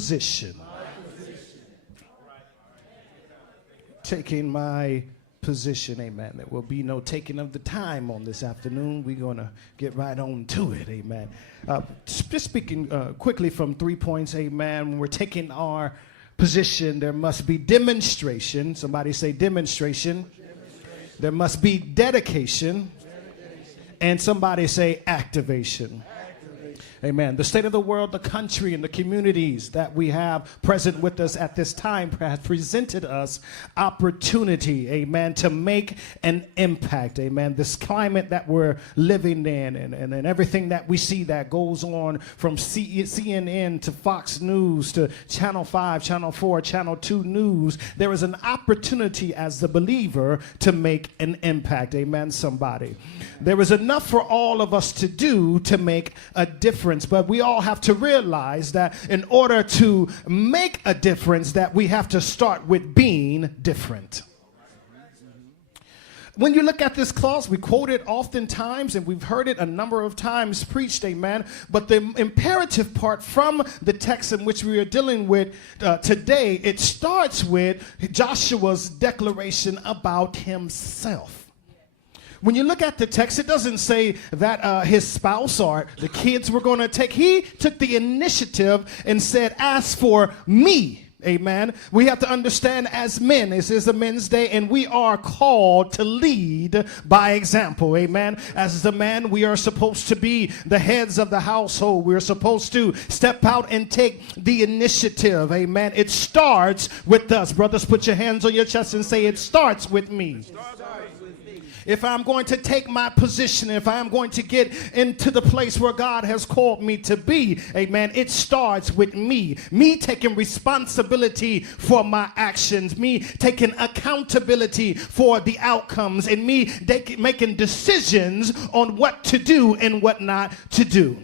position. Taking my position, amen. There will be no taking of the time on this afternoon. We're going to get right on to it, amen. Just speaking quickly from 3 points, amen. When we're taking our position, there must be demonstration. Somebody say demonstration. There must be dedication. And somebody say activation. Amen. The state of the world, the country, and the communities that we have present with us at this time has presented us opportunity, amen, to make an impact, amen. This climate that we're living in and everything that we see that goes on from CNN to Fox News to Channel 5, Channel 4, Channel 2 News, there is an opportunity as the believer to make an impact, amen, somebody. There is enough for all of us to do to make a difference. But we all have to realize that in order to make a difference, that we have to start with being different. When you look at this clause, we quote it oftentimes, and we've heard it a number of times preached, amen. But the imperative part from the text in which we are dealing with today, it starts with Joshua's declaration about himself. When you look at the text, it doesn't say that his spouse or the kids were going to take. He took the initiative and said, as for me, amen. We have to understand as men, this is a men's day, and we are called to lead by example, amen. As a man, we are supposed to be the heads of the household. We're supposed to step out and take the initiative, amen. It starts with us. Brothers, put your hands on your chest and say, it starts with me. If I'm going to take my position, if I'm going to get into the place where God has called me to be, amen, it starts with me. Me taking responsibility for my actions, me taking accountability for the outcomes, and me making decisions on what to do and what not to do.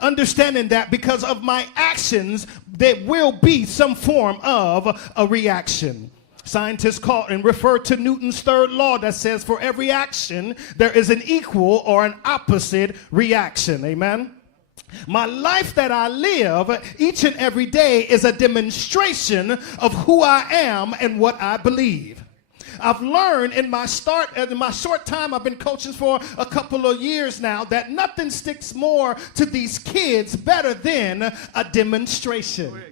Understanding that because of my actions, there will be some form of a reaction. Scientists call and refer to Newton's third law that says for every action, there is an equal or an opposite reaction. Amen. My life that I live each and every day is a demonstration of who I am and what I believe. I've learned in my short time, I've been coaching for a couple of years now, that nothing sticks more to these kids better than a demonstration.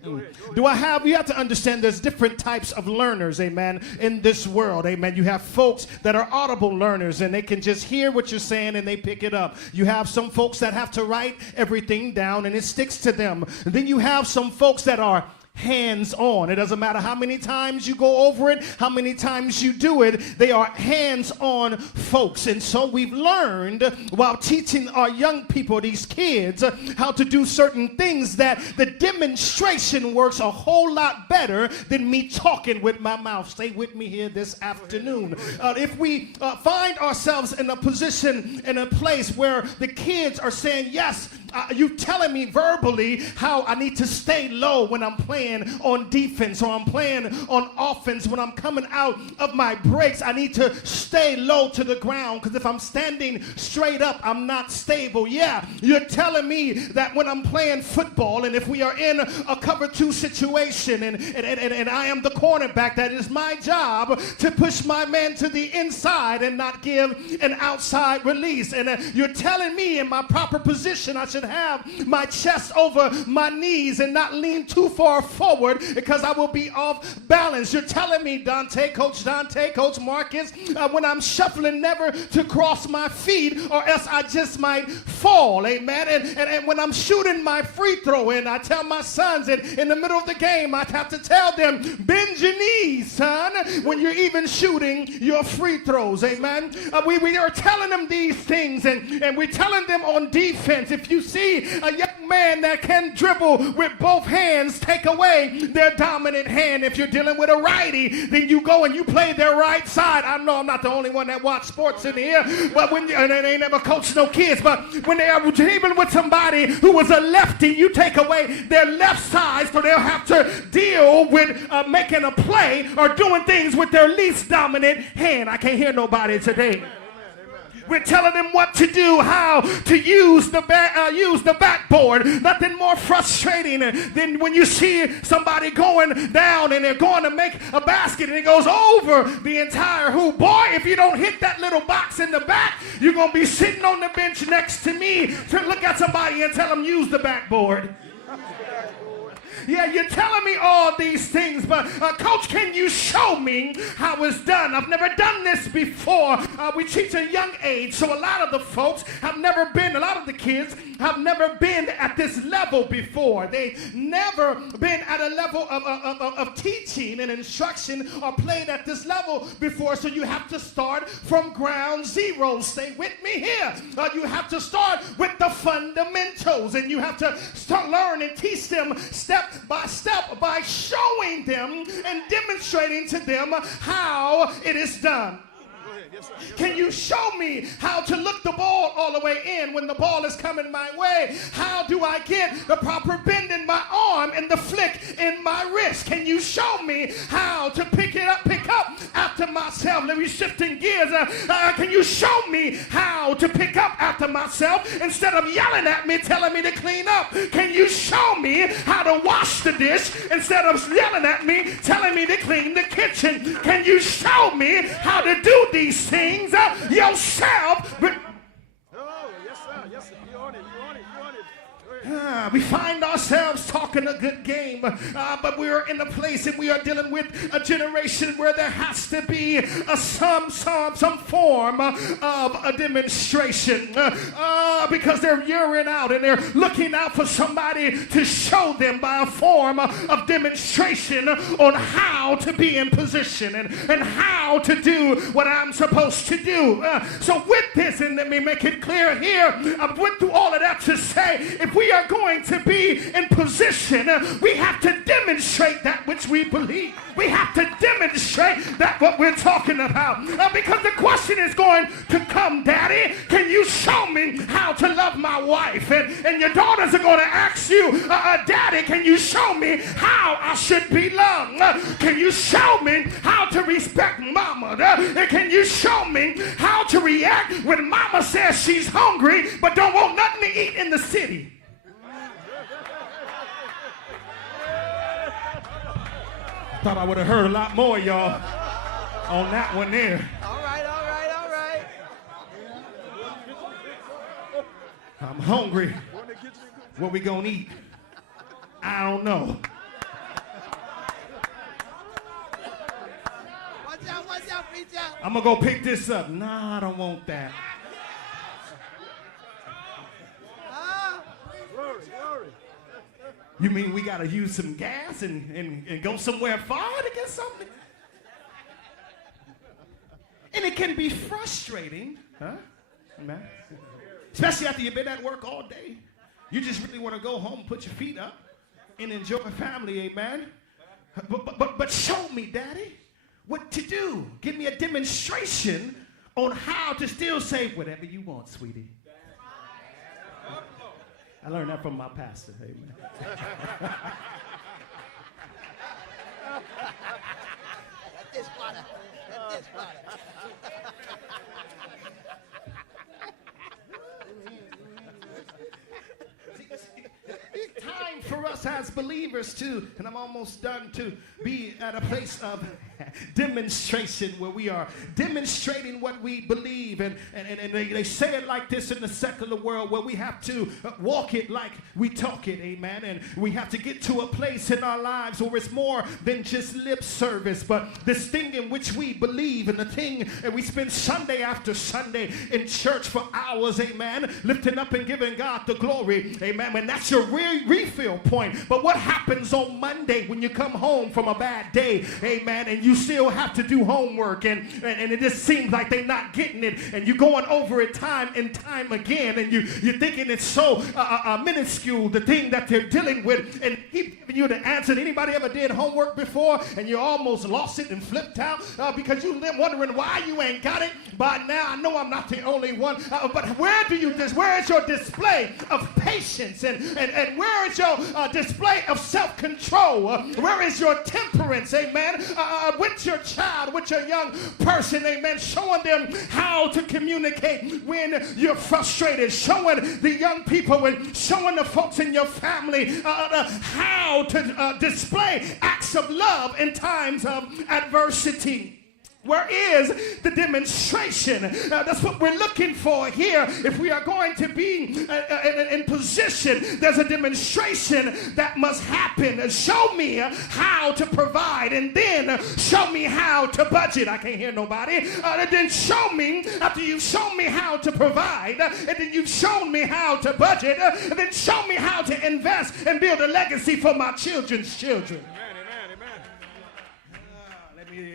You have to understand there's different types of learners, amen, in this world, amen. You have folks that are audible learners and they can just hear what you're saying and they pick it up. You have some folks that have to write everything down and it sticks to them. And then you have some folks that are hands-on. It doesn't matter how many times you go over it, how many times you do it, they are hands-on folks. And so we've learned while teaching our young people, these kids, how to do certain things, that the demonstration works a whole lot better than me talking with my mouth. Stay with me here this afternoon. If we find ourselves in a position, in a place where the kids are saying, yes, you telling me verbally how I need to stay low when I'm playing on defense, or I'm playing on offense. When I'm coming out of my breaks, I need to stay low to the ground, because if I'm standing straight up, I'm not stable. Yeah, you're telling me that when I'm playing football, and if we are in a cover 2 situation, and I am the cornerback, that is my job to push my man to the inside and not give an outside release. And you're telling me in my proper position, I should have my chest over my knees and not lean too far forward, because I will be off balance. You're telling me, Donte, Coach Marcus, when I'm shuffling, never to cross my feet, or else I just might fall, amen. And when I'm shooting my free throw, and I tell my sons in the middle of the game, I have to tell them, bend your knees, son, when you're even shooting your free throws, amen. We are telling them these things, and we're telling them on defense, if you see a young man that can dribble with both hands, take away their dominant hand. If you're dealing with a righty, then you go and you play their right side. I know I'm not the only one that watch sports in here, but when and they ain't never coached no kids, but when they are dealing with somebody who was a lefty, you take away their left side, so they'll have to deal with making a play or doing things with their least dominant hand. I can't hear nobody today. We're telling them what to do, how to use the backboard. Nothing more frustrating than when you see somebody going down and they're going to make a basket and it goes over the entire hoop. Boy, if you don't hit that little box in the back, you're going to be sitting on the bench next to me to look at somebody and tell them use the backboard. Yeah, you're telling me all these things, but Coach, can you show me how it's done? I've never done this before. We teach a young age, so a lot of the folks have never been, a lot of the kids have never been at this level before. They've never been at a level of teaching and instruction or played at this level before, so you have to start from ground zero. Stay with me here. You have to start with the fundamentals, and you have to start learn and teach them step by step by showing them and demonstrating to them how it is done. Can you show me how to look the ball all the way in when the ball is coming my way? How do I get the proper bend in my arm and the flick in my wrist? Can you show me how to pick up after myself? Let me shifting gears. Can you show me how to pick up after myself instead of yelling at me, telling me to clean up? Can you show me how to wash the dish instead of yelling at me, telling me to clean the kitchen? Can you show me how to do these things yourself? Oh, yes, sir. Yes, sir. You on it. We find ourselves talking a good game, but we're in a place and we are dealing with a generation where there has to be some form of a demonstration, because they're yearning out and they're looking out for somebody to show them by a form of demonstration on how to be in position and how to do what I'm supposed to do. So with this, and let me make it clear here, I went through all of that to say, if we are going to be in position, we have to demonstrate that which we believe. We have to demonstrate that what we're talking about. Because the question is going to come, Daddy, can you show me how to love my wife? And your daughters are going to ask you, Daddy, can you show me how I should be loved? Can you show me how to respect mama? Can you show me how to react when mama says she's hungry but don't want nothing to eat in the city? Thought I would have heard a lot more, y'all, on that one there. All right. I'm hungry. What we gonna eat? I don't know. Watch out, preacher. I'm gonna go pick this up. Nah, I don't want that. Glory. You mean we gotta use some gas and go somewhere far to get something? And it can be frustrating, huh? Amen. Especially after you've been at work all day. You just really want to go home, put your feet up, and enjoy family, amen? But show me, Daddy, what to do. Give me a demonstration on how to still say whatever you want, sweetie. I learned that from my pastor, amen. This water. Time for us as believers to, and I'm almost done, to be at a place of demonstration where we are demonstrating what we believe, and they say it like this in the secular world where we have to walk it like we talk it, amen, and we have to get to a place in our lives where it's more than just lip service, but this thing in which we believe, and the thing that we spend Sunday after Sunday in church for hours, amen, lifting up and giving God the glory, amen, and that's your refill point. But what happens on Monday when you come home from a bad day, amen, and you still have to do homework, and it just seems like they're not getting it, and you're going over it time and time again, and you're thinking it's so minuscule, the thing that they're dealing with, and keep for you to answer. Anybody ever did homework before and you almost lost it and flipped out because you live wondering why you ain't got it? By now, I know I'm not the only one. But where is your display of patience and where is your display of self-control? Where is your temperance, amen, with your child, with your young person, amen, showing them how to communicate when you're frustrated, showing the young people and showing the folks in your family how to display acts of love in times of adversity. Where is the demonstration? That's what we're looking for here. If we are going to be in position, there's a demonstration that must happen. Show me how to provide, and then show me how to budget. I can't hear nobody. Then show me, after you've shown me how to provide, and then you've shown me how to budget, and then show me how to invest and build a legacy for my children's children.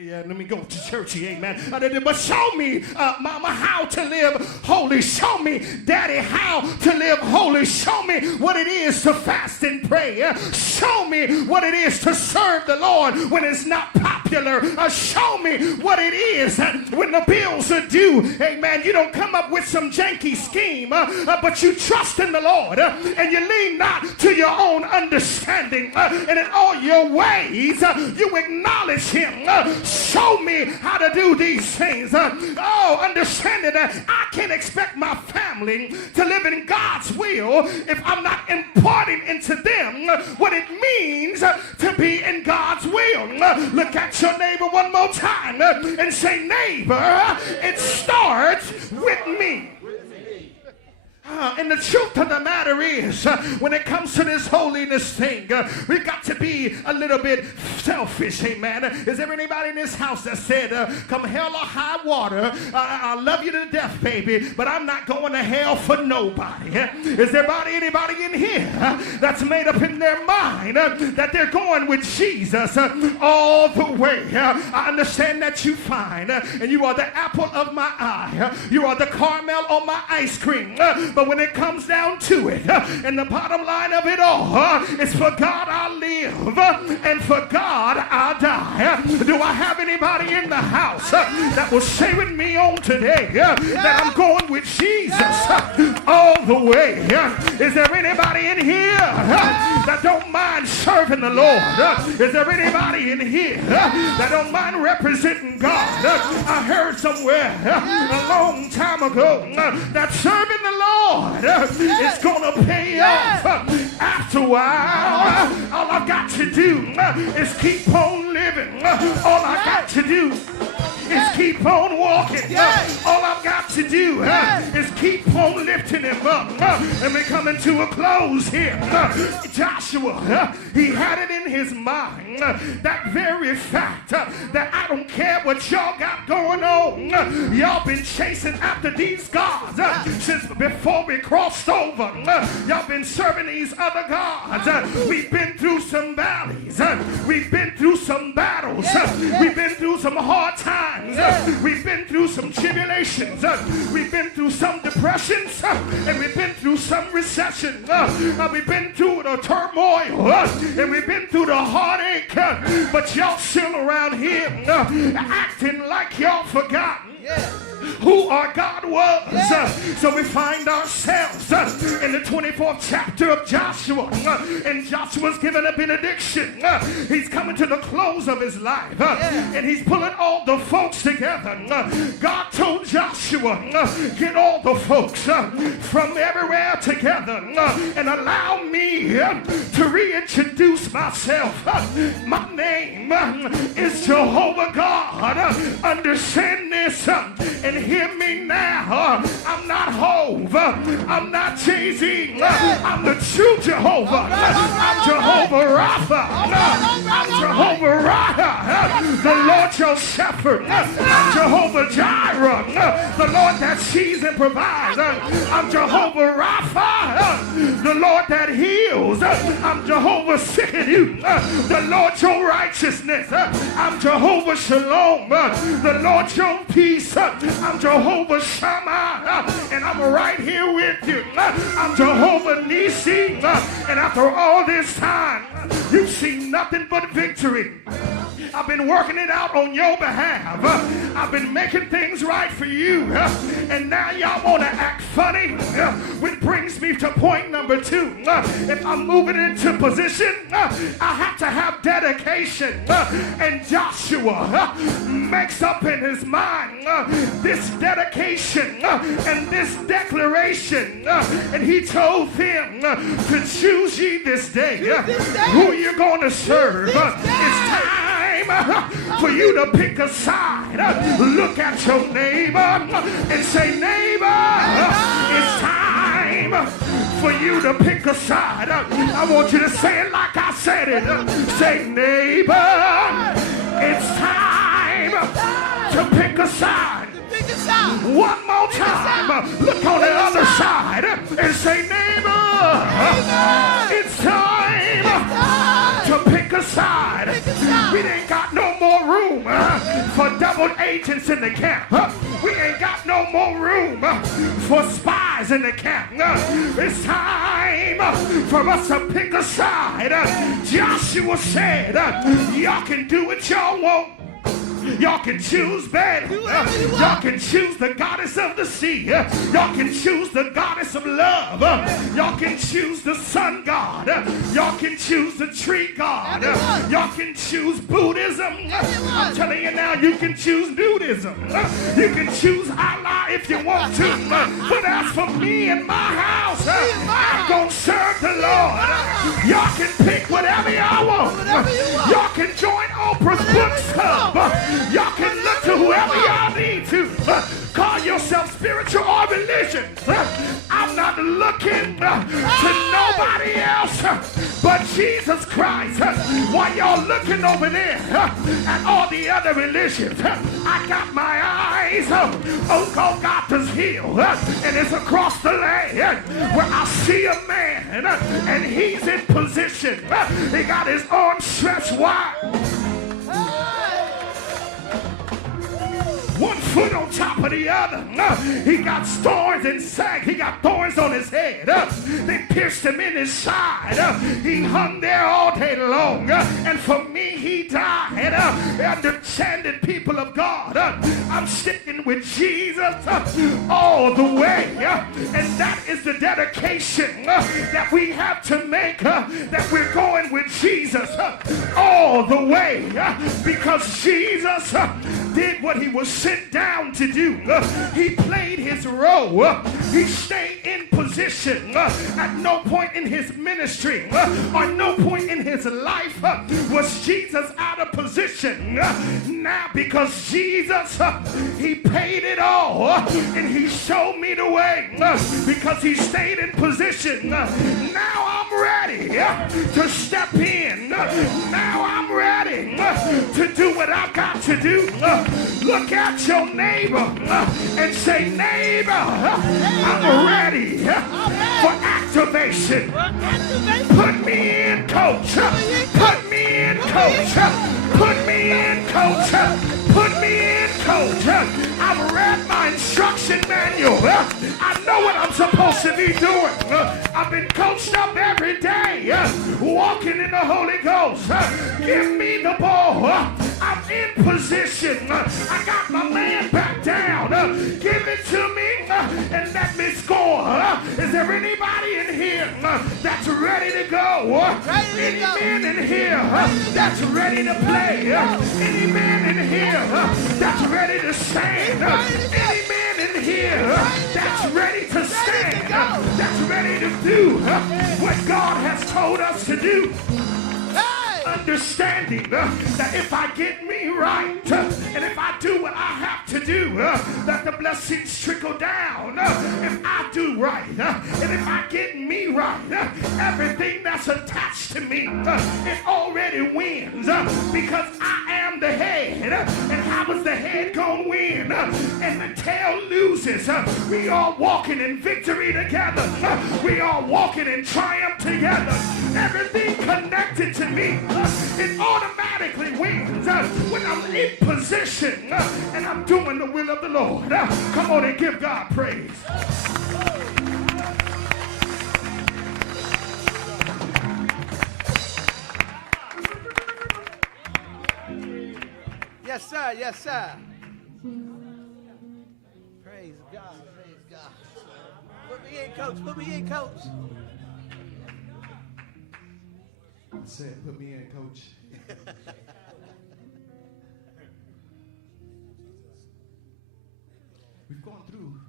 Let me go to churchy, amen. But show me, mama, how to live holy. Show me, daddy, how to live holy. Show me what it is to fast and pray. Show me what it is to serve the Lord when it's not popular. Show me what it is when the bills are due. Amen. You don't come up with some janky scheme, but you trust in the Lord and you lean not to your own understanding. And in all your ways, you acknowledge him. Show me how to do these things. Understanding that I can't expect my family to live in God's will if I'm not imparting into them what it means to be in God's will. Look at your neighbor one more time and say, neighbor, it starts with me. And the truth of the matter is, when it comes to this holiness thing, we've got to be a little bit selfish, amen. Is there anybody in this house that said, come hell or high water, I love you to death, baby, but I'm not going to hell for nobody? Is there anybody in here that's made up in their mind that they're going with Jesus all the way? I understand that you fine, and you are the apple of my eye. You are the caramel on my ice cream. But when it comes down to it, and the bottom line of it all, is for God I'll live, and for God I'll die. Do I have anybody in the house that will say with me on today that I'm going with Jesus all the way? Is there anybody in here that don't mind serving the Lord? Is there anybody in here that don't mind representing God? I heard somewhere a long time ago that serving the Lord it's gonna pay off after a while. All I've got to do is keep on living. All I got to do is keep on walking. All I've got to do is keep on lifting him up. And we're coming to a close here. Joshua, he had it in his mind, that very fact that I don't care what y'all got going on. Y'all been chasing after these gods since before we crossed over. Y'all been serving these other gods. We've been through some valleys. We've been through some battles. We've been through some hard times. We've been through some tribulations. We've been through some depressions. And we've been through some recession. We've been through the turmoil. And we've been through the heartache. But y'all still around here acting like y'all forgotten who our God was. So we find ourselves in the 24th chapter of Joshua, and Joshua's given a benediction. He's coming to the close of his life, and he's pulling all the folks together. God told Joshua, get all the folks from everywhere together and allow me to reintroduce myself. My name is Jehovah God. Understand this and hear me now. I'm not Hove. I'm not Jay-Z. I'm the true Jehovah. I'm Jehovah Rapha. I'm Jehovah Rapha, the Lord your shepherd. I'm Jehovah Jireh, the Lord that sees and provides. I'm Jehovah Rapha, the Lord that heals. I'm Jehovah Sikkenu, the Lord your righteousness. I'm Jehovah Shalom, the Lord your peace. I'm Jehovah Shammah, and I'm right here with you. I'm Jehovah Nissi, and after all this time, You've seen nothing but victory. I've been working it out on your behalf. I've been making things right for you. And now y'all want to act funny? Which brings me to point number 2. If I'm moving into position, I have to have dedication. And Joshua makes up in his mind this dedication and this declaration. And he told them to choose ye this day who you're going to serve. It's time for you to pick a side. Look at your neighbor and say, neighbor, it's time for you to pick a side. I want you to say it like I said it. Say, neighbor, it's time to pick a side. One more time. Look on the other side and say, neighbor, it's time to pick a side. We ain't got no more room for double agents in the camp. We ain't got no more room for spies in the camp. It's time for us to pick a side. Joshua said, y'all can do what y'all want. Y'all can choose bad. Y'all can choose the goddess of the sea. Y'all can choose the goddess of love. Y'all can choose the sun god. Y'all can choose the tree god. Y'all can choose Buddhism. I'm telling you now, you can choose nudism. You can choose Allah if you want to. But as for me and my house, I'm going to serve the Lord. Y'all can pick whatever y'all want. Y'all can join Oprah's book club. Y'all can look to whoever y'all need to. Call yourself spiritual or religion. I'm not looking to nobody else but Jesus Christ. While y'all looking over there at all the other religions, I got my eyes on Golgotha's hill, and it's across the land where I see a man, and he's in position. He got his arms stretched wide. One foot on top of the other. He got thorns and sag. He got thorns on his head. They pierced him in his side. He hung there all day long. And for me, he died. Understanding, people of God, I'm sticking with Jesus all the way. And that is the dedication that we have to make, that we're going with Jesus all the way. Because Jesus did what he was sent down to do. He played his role. He stayed in position. At no point in his ministry or no point in his life was Jesus out of position. Now, because Jesus, he paid it all, and he showed me the way because he stayed in position. Now I'm ready to step in. Now I'm ready to do what I've got to do. Look at your neighbor and say, neighbor, I'm ready for activation. Put me in, coach. Put me in, coach. Put me in, coach. Put me in, coach. I've read my instruction manual. I know what I'm supposed to be doing. I've been coached up every day, walking in the Holy Ghost. Give me the ball. I'm in position. I got my man back down. Give it to me and let me score. Is there anybody in here that's ready to go? Any man in here that's ready to play? Any man in here that's ready to stand? Any man in here that's ready to stand? That's ready to do what God has told us to do? Understanding that if I get me right and if I do what I have to do, that the blessings trickle down. If I do right and if I get me right, everything that's attached to me, it already wins because I am the head. And how is the head gonna win? And the tail loses. We are walking in victory together. We are walking in triumph together. Everything connected to me, it automatically wins when I'm in position and I'm doing the will of the Lord. Come on and give God praise. Yes, sir. Yes, sir. Praise God. Praise God. Put me in, coach. Put me in, coach. That's it. Put me in, coach. We've gone through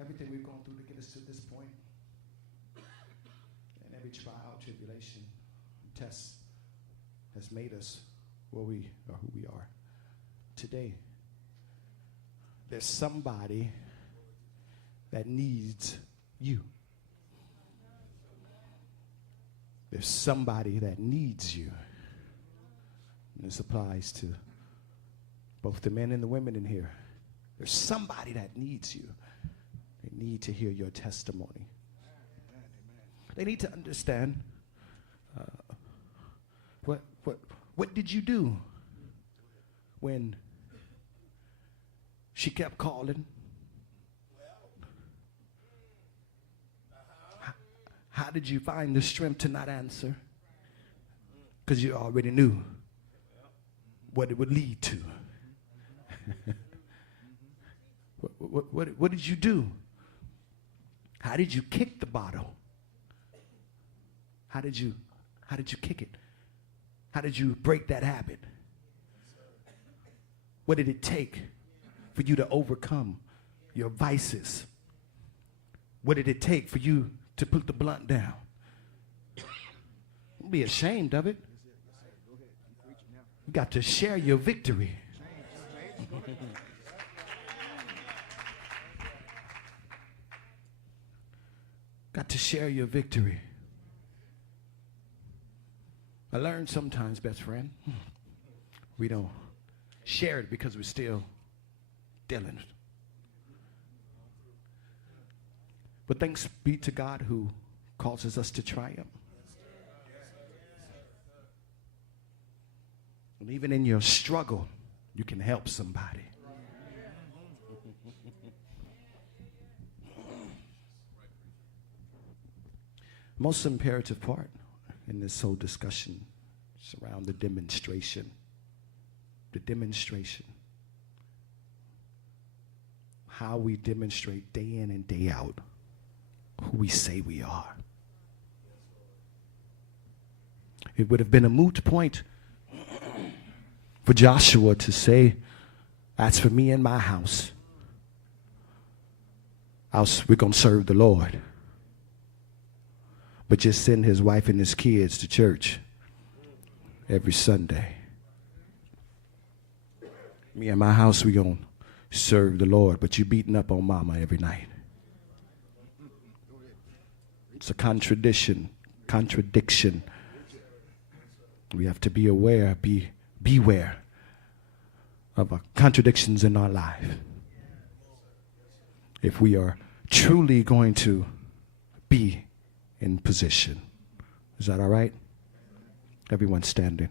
everything we've gone through to get us to this point. And every trial, tribulation, test has made us where we are, who we are. Today, there's somebody that needs you. There's somebody that needs you. And this applies to both the men and the women in here. There's somebody that needs you. They need to hear your testimony. They need to understand what did you do when she kept calling? How did you find the strength to not answer? Because you already knew what it would lead to. What did you do? How did you kick the bottle? How did you kick it? How did you break that habit? What did it take for you to overcome your vices? What did it take for you to put the blunt down? Don't be ashamed of it. You got to share your victory. Got to share your victory. I learned sometimes, best friend, we don't share it because we're still dealing. But thanks be to God who causes us to triumph. And even in your struggle, you can help somebody. Most imperative part in this whole discussion is around the demonstration. The demonstration. How we demonstrate day in and day out who we say we are. It would have been a moot point for Joshua to say, as for me and my house, we're going to serve the Lord. But just send his wife and his kids to church every Sunday. Me and my house, we're going to serve the Lord, but you beating up on mama every night. It's a contradiction. We have to be aware, beware of contradictions in our life. If we are truly going to be in position. Is that all right? Everyone standing.